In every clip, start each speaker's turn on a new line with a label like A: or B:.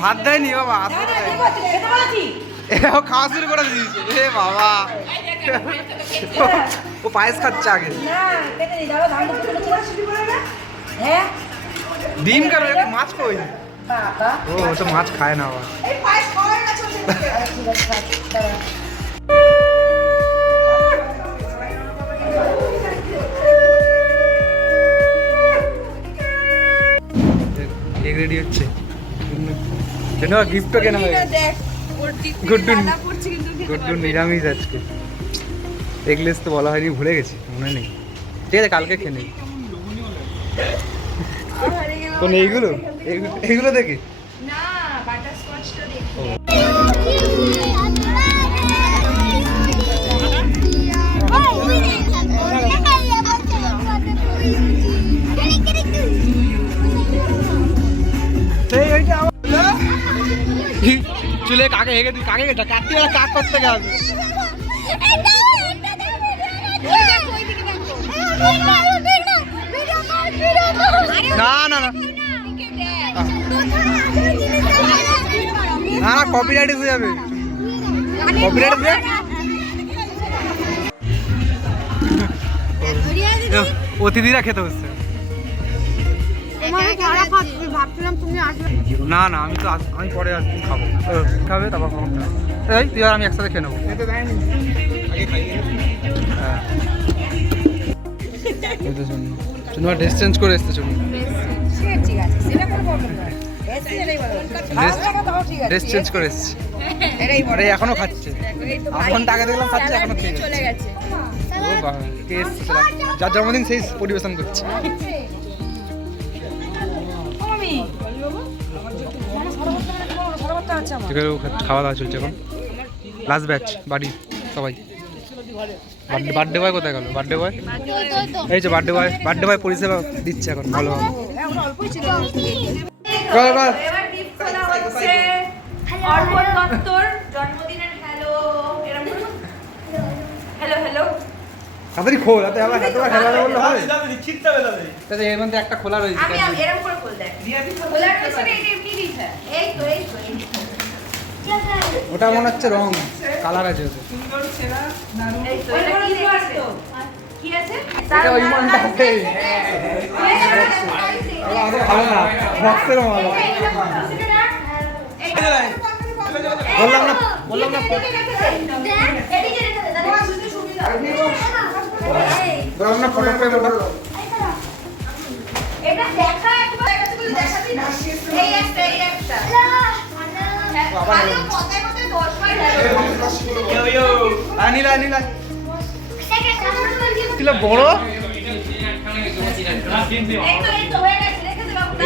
A: ভাত দেয়নি বাবা। এও খাওয়া শুরু করে দিয়েছে। এ বাবা। ও পায়েস খাচ্ছে আগে। ডিম কেন? মাছ কই? ও ও তো মাছ খায় না। এগ রেডি হচ্ছে। কেন গিফটও কেনা হয়ে গুড্ডু গুড্ডু নিরামিষ আজকে। এগলেস তো বলা হয়নি ভুলে গেছি মনে নেই। ঠিক আছে কালকে খেয়ে নেই। কোন এইগুলো? এইগুলো- এইগুলো দেখে।
B: না বাটারস্কচটা দেখি।
A: চুলে কাকে হেগে দিই কাকে এটা কাটতে গেলে কাক করতে গেছে না না না। না না কপিরাইট এসে যাবে। কপিরাইট এসে অতিথিরা খেতে হচ্ছে
B: ভাবছিলাম তুমি আসবে।
A: না না আমি তো আমি পরে আসব খাব। খাবে তারপর খাব। এই তুই আর আমি একসাথে খেয়ে নেব। হ্যাঁ। এই তো জন্য তুমি ড্রেস চেঞ্জ করে এসছে ড্রেস চেঞ্জ করে এসছে। আরে এখনও খাচ্ছে। এখন টাকা দেখলাম খাচ্ছে এখনও খেয়ে চলে গেছে? যার জন্মদিন সেই পরিবেশন করছে। খাওয়া দাওয়া চলছে এখন? লাস্ট ব্যাচ বাড়ি সবাই। বার্থডে বয় কোথায় গেল? বার্থডে বয় এই যে বার্থডে বয় বার্থডে বয় পরিষেবা দিচ্ছে এখন, ভালো
B: জন্মদিনের হ্যালো হ্যালো হ্যালো
A: তাড়াতাড়ি খোল তাতে আবার এতবার খেলা বললে হবে তাতে এর মধ্যে একটা খোলা রয়েছে
B: আমি এরকম করে খোল দেখ খোলা রয়েছে না এটা এমনি দিছে এই তো এই তো
A: ওটা মনে হচ্ছে রং কালার আছে ওতে
B: এই তো এটা কি দেখছ কি আছে
A: এটা ওই মানটা আছে ভালো না বক্সেরও ভালো বললাম না বললাম না বললাম না ফটো ফ্রেম ওটা
B: এটা দেখা একবার দেখাবি না এই একটা এই একটা। ভালো কথায় কথায় দশ বার
A: আনিলা আনিলা ছিল বড়।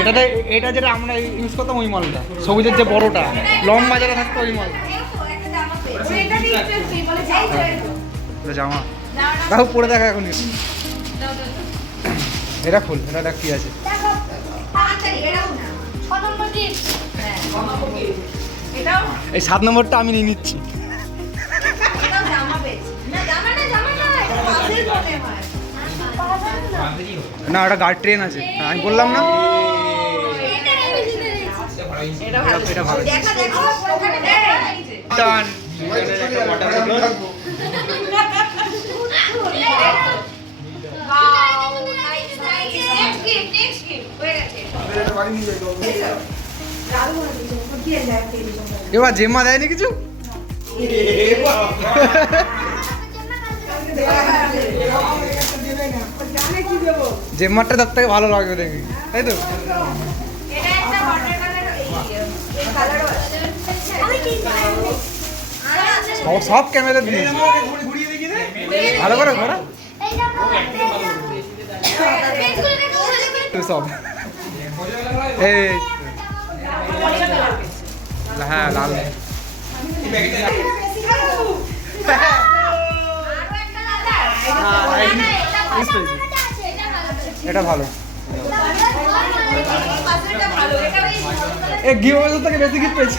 A: এটাতে এটা যেটা আমরা ইউজ করতাম ওই মালটা। সবুজের যে বড়টা লম্বা যেটা থাকতো ওই মাল।
B: জামা। পেয়েছি এটা দিয়ে পেয়েছি বলে যাই তো এই তো
A: এটা জামা
B: নাও না
A: দেখো এখন
B: দাও দাও দাও।
A: এটা ফুল এটা দেখ কি? আছে
B: হ্যাঁ
A: এই সাত নম্বরটা আমি নিয়ে নিচ্ছি।
B: না
A: ওটা গার্ড ট্রেন আছে। আমি বললাম না।
B: এটা ভালো।
A: এটা ভালো।
B: দেখা দেখো দেখা।
A: এবার জেম্মা দেয়নি কিছু জেম্মারটা তার থেকে ভালো লাগবে দেখবি তাই তো
B: আছে
A: সব ক্যামেরা দিয়ে ভালো করে ঘোরা। সব। এই। হ্যাঁ লাল।
B: না, এটা ভালো।
A: এ গিয়ে থেকে বেশি গিফট পেয়েছে।